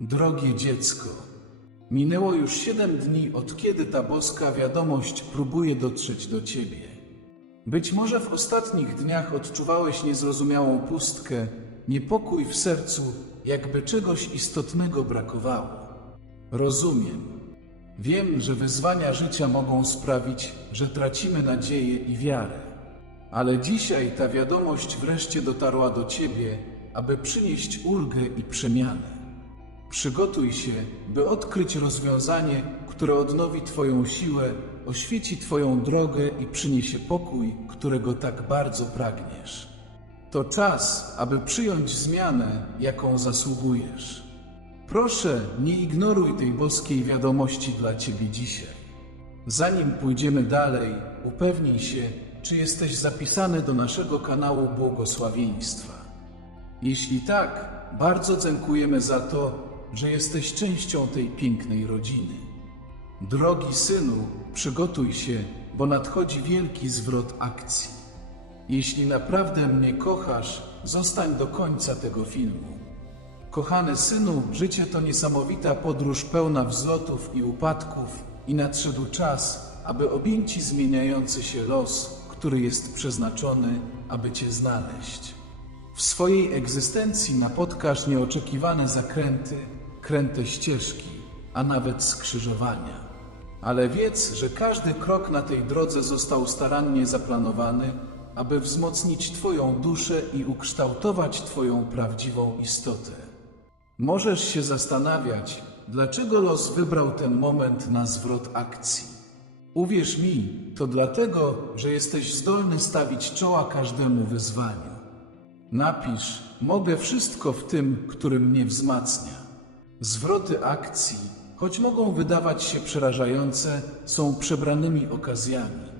Drogie dziecko, minęło już siedem dni od kiedy ta boska wiadomość próbuje dotrzeć do ciebie. Być może w ostatnich dniach odczuwałeś niezrozumiałą pustkę, niepokój w sercu, jakby czegoś istotnego brakowało. Rozumiem. Wiem, że wyzwania życia mogą sprawić, że tracimy nadzieję i wiarę. Ale dzisiaj ta wiadomość wreszcie dotarła do ciebie, aby przynieść ulgę i przemianę. Przygotuj się, by odkryć rozwiązanie, które odnowi Twoją siłę, oświeci Twoją drogę i przyniesie pokój, którego tak bardzo pragniesz. To czas, aby przyjąć zmianę, jaką zasługujesz. Proszę, nie ignoruj tej boskiej wiadomości dla Ciebie dzisiaj. Zanim pójdziemy dalej, upewnij się, czy jesteś zapisany do naszego kanału Błogosławieństwa. Jeśli tak, bardzo dziękujemy za to, że jesteś częścią tej pięknej rodziny. Drogi synu, przygotuj się, bo nadchodzi wielki zwrot akcji. Jeśli naprawdę mnie kochasz, zostań do końca tego filmu. Kochany synu, życie to niesamowita podróż pełna wzlotów i upadków, i nadszedł czas, aby objęci zmieniający się los, który jest przeznaczony, aby Cię znaleźć. W swojej egzystencji napotkasz nieoczekiwane zakręty, kręte ścieżki, a nawet skrzyżowania. Ale wiedz, że każdy krok na tej drodze został starannie zaplanowany, aby wzmocnić Twoją duszę i ukształtować Twoją prawdziwą istotę. Możesz się zastanawiać, dlaczego los wybrał ten moment na zwrot akcji. Uwierz mi, to dlatego, że jesteś zdolny stawić czoła każdemu wyzwaniu. Napisz, mogę wszystko w tym, który mnie wzmacnia. Zwroty akcji, choć mogą wydawać się przerażające, są przebranymi okazjami.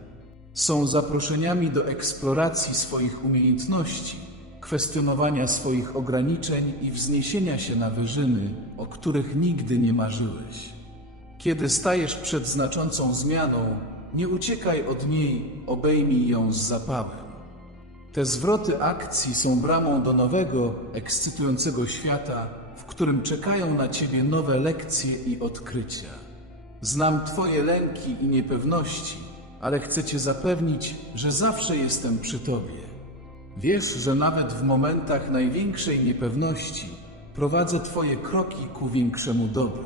Są zaproszeniami do eksploracji swoich umiejętności, kwestionowania swoich ograniczeń i wzniesienia się na wyżyny, o których nigdy nie marzyłeś. Kiedy stajesz przed znaczącą zmianą, nie uciekaj od niej, obejmij ją z zapałem. Te zwroty akcji są bramą do nowego, ekscytującego świata, w którym czekają na ciebie nowe lekcje i odkrycia. Znam Twoje lęki i niepewności, ale chcę Cię zapewnić, że zawsze jestem przy Tobie. Wiesz, że nawet w momentach największej niepewności prowadzę Twoje kroki ku większemu dobru.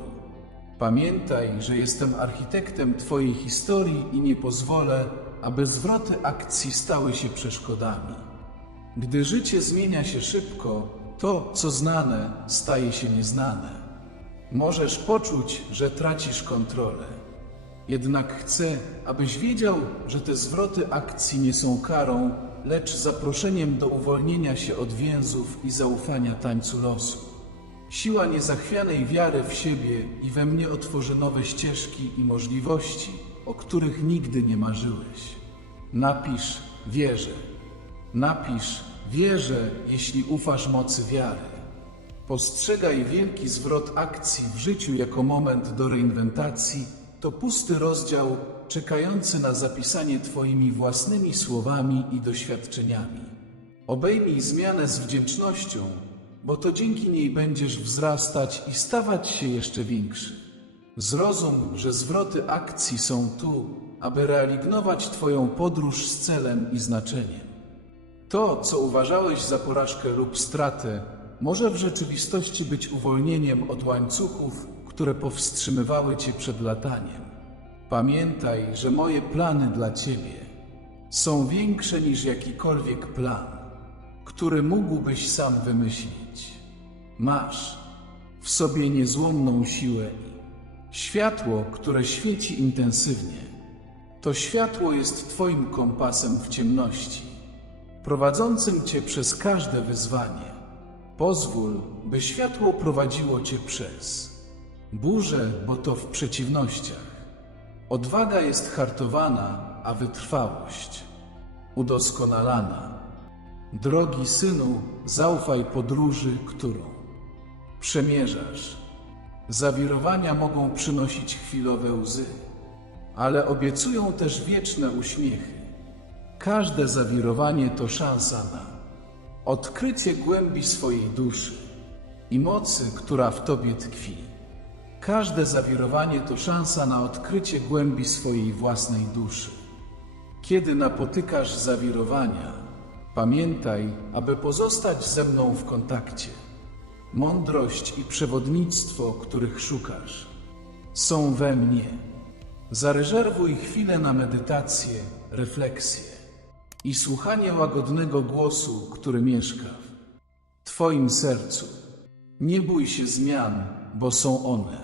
Pamiętaj, że jestem architektem Twojej historii i nie pozwolę, aby zwroty akcji stały się przeszkodami. Gdy życie zmienia się szybko, to, co znane, staje się nieznane. Możesz poczuć, że tracisz kontrolę. Jednak chcę, abyś wiedział, że te zwroty akcji nie są karą, lecz zaproszeniem do uwolnienia się od więzów i zaufania tańcu losu. Siła niezachwianej wiary w siebie i we mnie otworzy nowe ścieżki i możliwości, o których nigdy nie marzyłeś. Napisz wierzę. Napisz wierzę, jeśli ufasz mocy wiary. Postrzegaj wielki zwrot akcji w życiu jako moment do reinwentacji, to pusty rozdział czekający na zapisanie Twoimi własnymi słowami i doświadczeniami. Obejmij zmianę z wdzięcznością, bo to dzięki niej będziesz wzrastać i stawać się jeszcze większy. Zrozum, że zwroty akcji są tu, aby realigować Twoją podróż z celem i znaczeniem. To, co uważałeś za porażkę lub stratę, może w rzeczywistości być uwolnieniem od łańcuchów, które powstrzymywały Cię przed lataniem. Pamiętaj, że moje plany dla Ciebie są większe niż jakikolwiek plan, który mógłbyś sam wymyślić. Masz w sobie niezłomną siłę i światło, które świeci intensywnie. To światło jest Twoim kompasem w ciemności, prowadzącym Cię przez każde wyzwanie. Pozwól, by światło prowadziło Cię przez burzę, bo to w przeciwnościach. Odwaga jest hartowana, a wytrwałość udoskonalana. Drogi synu, zaufaj podróży, którą przemierzasz. Zawirowania mogą przynosić chwilowe łzy, ale obiecują też wieczne uśmiechy. Każde zawirowanie to szansa na odkrycie głębi swojej duszy. i mocy, która w Tobie tkwi. Każde zawirowanie to szansa na odkrycie głębi swojej własnej duszy. Kiedy napotykasz zawirowania, pamiętaj, aby pozostać ze mną w kontakcie. Mądrość i przewodnictwo, których szukasz, są we mnie. Zarezerwuj chwilę na medytację, refleksję i słuchanie łagodnego głosu, który mieszka w Twoim sercu. Nie bój się zmian, bo są one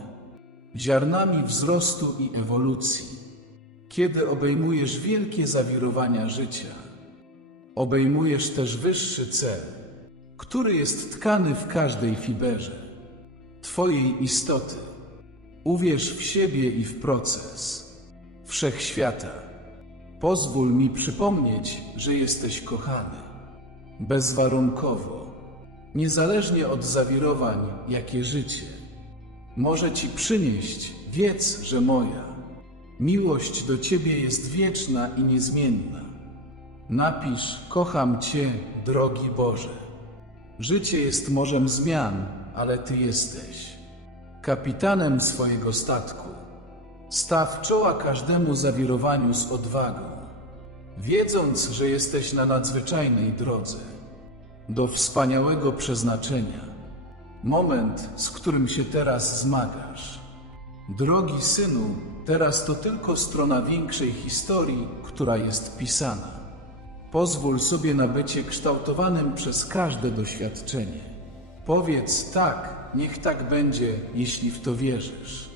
ziarnami wzrostu i ewolucji. Kiedy obejmujesz wielkie zawirowania życia, obejmujesz też wyższy cel, który jest tkany w każdej fiberze Twojej istoty. Uwierz w siebie i w proces wszechświata. Pozwól mi przypomnieć, że jesteś kochany. Bezwarunkowo, niezależnie od zawirowań, jakie życie może ci przynieść, wiedz, że moja miłość do ciebie jest wieczna i niezmienna. Napisz: Kocham cię, drogi Boże. Życie jest morzem zmian, ale ty jesteś kapitanem swojego statku. Staw czoła każdemu zawirowaniu z odwagą, wiedząc, że jesteś na nadzwyczajnej drodze do wspaniałego przeznaczenia. Moment, z którym się teraz zmagasz. Drogi synu, teraz to tylko strona większej historii, która jest pisana. Pozwól sobie na bycie kształtowanym przez każde doświadczenie. Powiedz tak, niech tak będzie, jeśli w to wierzysz.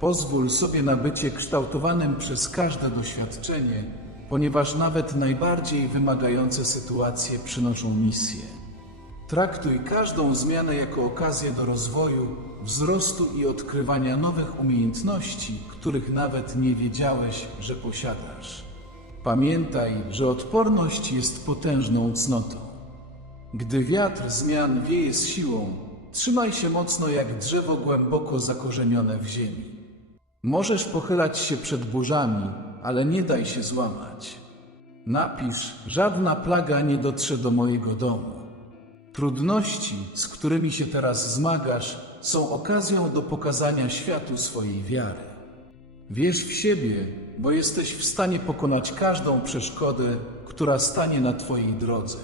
Pozwól sobie na bycie kształtowanym przez każde doświadczenie, ponieważ nawet najbardziej wymagające sytuacje przynoszą misję. Traktuj każdą zmianę jako okazję do rozwoju, wzrostu i odkrywania nowych umiejętności, których nawet nie wiedziałeś, że posiadasz. Pamiętaj, że odporność jest potężną cnotą. Gdy wiatr zmian wieje z siłą, trzymaj się mocno jak drzewo głęboko zakorzenione w ziemi. Możesz pochylać się przed burzami, ale nie daj się złamać. Napisz: Żadna plaga nie dotrze do mojego domu. Trudności, z którymi się teraz zmagasz, są okazją do pokazania światu swojej wiary. Wierz w siebie, bo jesteś w stanie pokonać każdą przeszkodę, która stanie na Twojej drodze.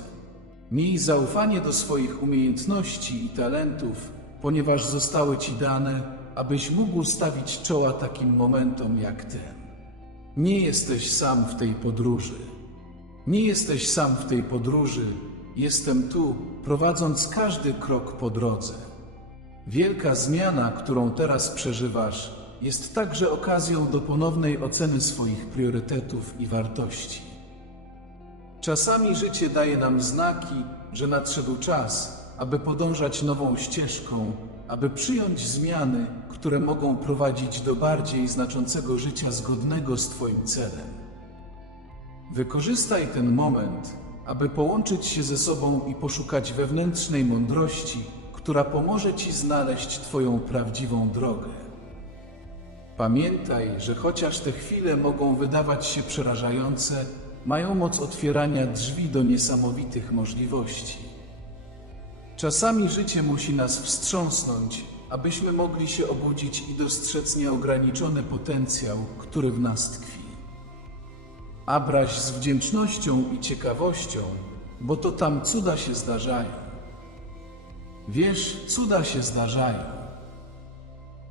Miej zaufanie do swoich umiejętności i talentów, ponieważ zostały Ci dane, abyś mógł stawić czoła takim momentom jak ten. Nie jesteś sam w tej podróży. Nie jesteś sam w tej podróży, Jestem tu, prowadząc każdy krok po drodze. Wielka zmiana, którą teraz przeżywasz, jest także okazją do ponownej oceny swoich priorytetów i wartości. Czasami życie daje nam znaki, że nadszedł czas, aby podążać nową ścieżką, aby przyjąć zmiany, które mogą prowadzić do bardziej znaczącego życia zgodnego z Twoim celem. Wykorzystaj ten moment, aby połączyć się ze sobą i poszukać wewnętrznej mądrości, która pomoże Ci znaleźć Twoją prawdziwą drogę. Pamiętaj, że chociaż te chwile mogą wydawać się przerażające, mają moc otwierania drzwi do niesamowitych możliwości. Czasami życie musi nas wstrząsnąć, abyśmy mogli się obudzić i dostrzec nieograniczony potencjał, który w nas tkwi. Abraś z wdzięcznością i ciekawością, bo to tam cuda się zdarzają. Wiesz, cuda się zdarzają.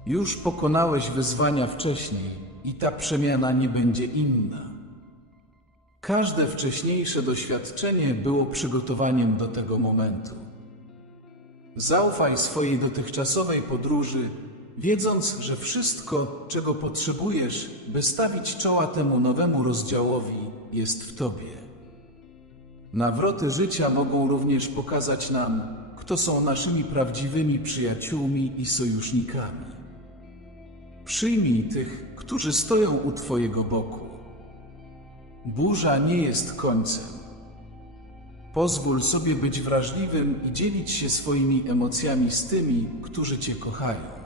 Już pokonałeś wyzwania wcześniej i ta przemiana nie będzie inna. Każde wcześniejsze doświadczenie było przygotowaniem do tego momentu. Zaufaj swojej dotychczasowej podróży wiedząc, że wszystko, czego potrzebujesz, by stawić czoła temu nowemu rozdziałowi, jest w Tobie. Nawroty życia mogą również pokazać nam, kto są naszymi prawdziwymi przyjaciółmi i sojusznikami. Przyjmij tych, którzy stoją u Twojego boku. Burza nie jest końcem. Pozwól sobie być wrażliwym i dzielić się swoimi emocjami z tymi, którzy Cię kochają.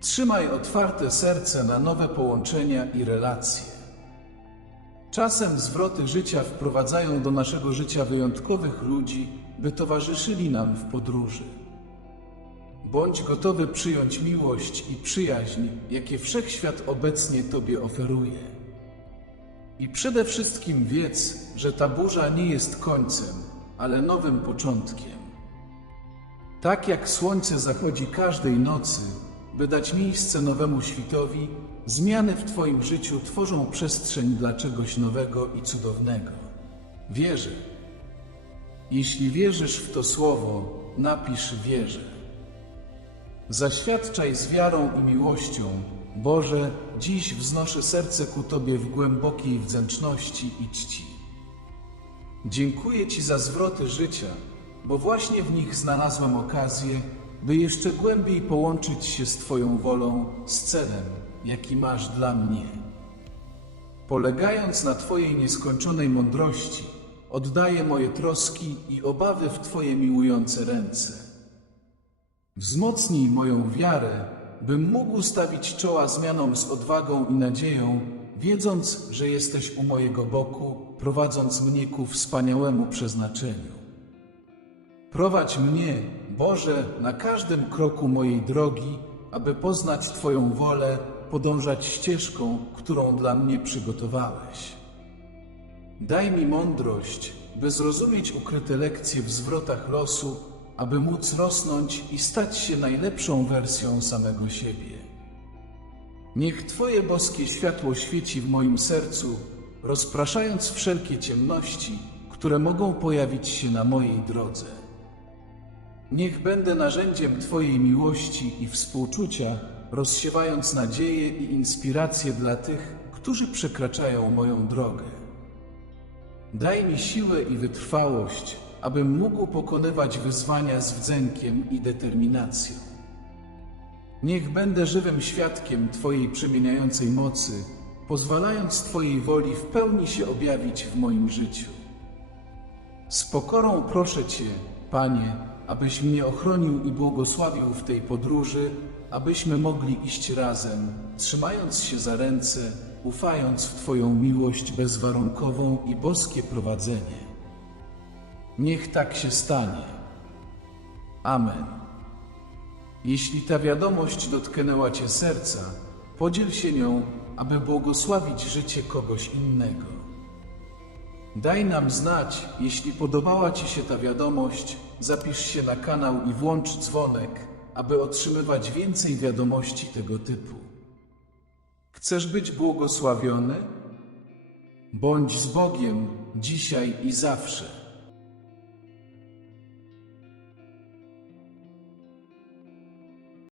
Trzymaj otwarte serce na nowe połączenia i relacje. Czasem zwroty życia wprowadzają do naszego życia wyjątkowych ludzi, by towarzyszyli nam w podróży. Bądź gotowy przyjąć miłość i przyjaźń, jakie wszechświat obecnie Tobie oferuje. I przede wszystkim wiedz, że ta burza nie jest końcem, ale nowym początkiem. Tak jak słońce zachodzi każdej nocy, by dać miejsce nowemu świtowi, zmiany w Twoim życiu tworzą przestrzeń dla czegoś nowego i cudownego. Wierzę. Jeśli wierzysz w to słowo, napisz wierzę. Zaświadczaj z wiarą i miłością, Boże, dziś wznoszę serce ku Tobie w głębokiej wdzięczności i czci. Dziękuję Ci za zwroty życia, bo właśnie w nich znalazłam okazję, by jeszcze głębiej połączyć się z Twoją wolą, z celem, jaki masz dla mnie. Polegając na Twojej nieskończonej mądrości, oddaję moje troski i obawy w Twoje miłujące ręce. Wzmocnij moją wiarę, bym mógł stawić czoła zmianom z odwagą i nadzieją, wiedząc, że jesteś u mojego boku, prowadząc mnie ku wspaniałemu przeznaczeniu. Prowadź mnie, Boże, na każdym kroku mojej drogi, aby poznać Twoją wolę, podążać ścieżką, którą dla mnie przygotowałeś. Daj mi mądrość, by zrozumieć ukryte lekcje w zwrotach losu, aby móc rosnąć i stać się najlepszą wersją samego siebie. Niech Twoje boskie światło świeci w moim sercu, rozpraszając wszelkie ciemności, które mogą pojawić się na mojej drodze. Niech będę narzędziem Twojej miłości i współczucia, rozsiewając nadzieję i inspirację dla tych, którzy przekraczają moją drogę. Daj mi siłę i wytrwałość, abym mógł pokonywać wyzwania z wdzękiem i determinacją. Niech będę żywym świadkiem Twojej przemieniającej mocy, pozwalając Twojej woli w pełni się objawić w moim życiu. Z pokorą proszę Cię, Panie, abyś mnie ochronił i błogosławił w tej podróży, abyśmy mogli iść razem, trzymając się za ręce, ufając w Twoją miłość bezwarunkową i boskie prowadzenie. Niech tak się stanie. Amen. Jeśli ta wiadomość dotknęła Cię serca, podziel się nią, aby błogosławić życie kogoś innego. Daj nam znać, jeśli podobała Ci się ta wiadomość, zapisz się na kanał i włącz dzwonek, aby otrzymywać więcej wiadomości tego typu. Chcesz być błogosławiony? Bądź z Bogiem dzisiaj i zawsze.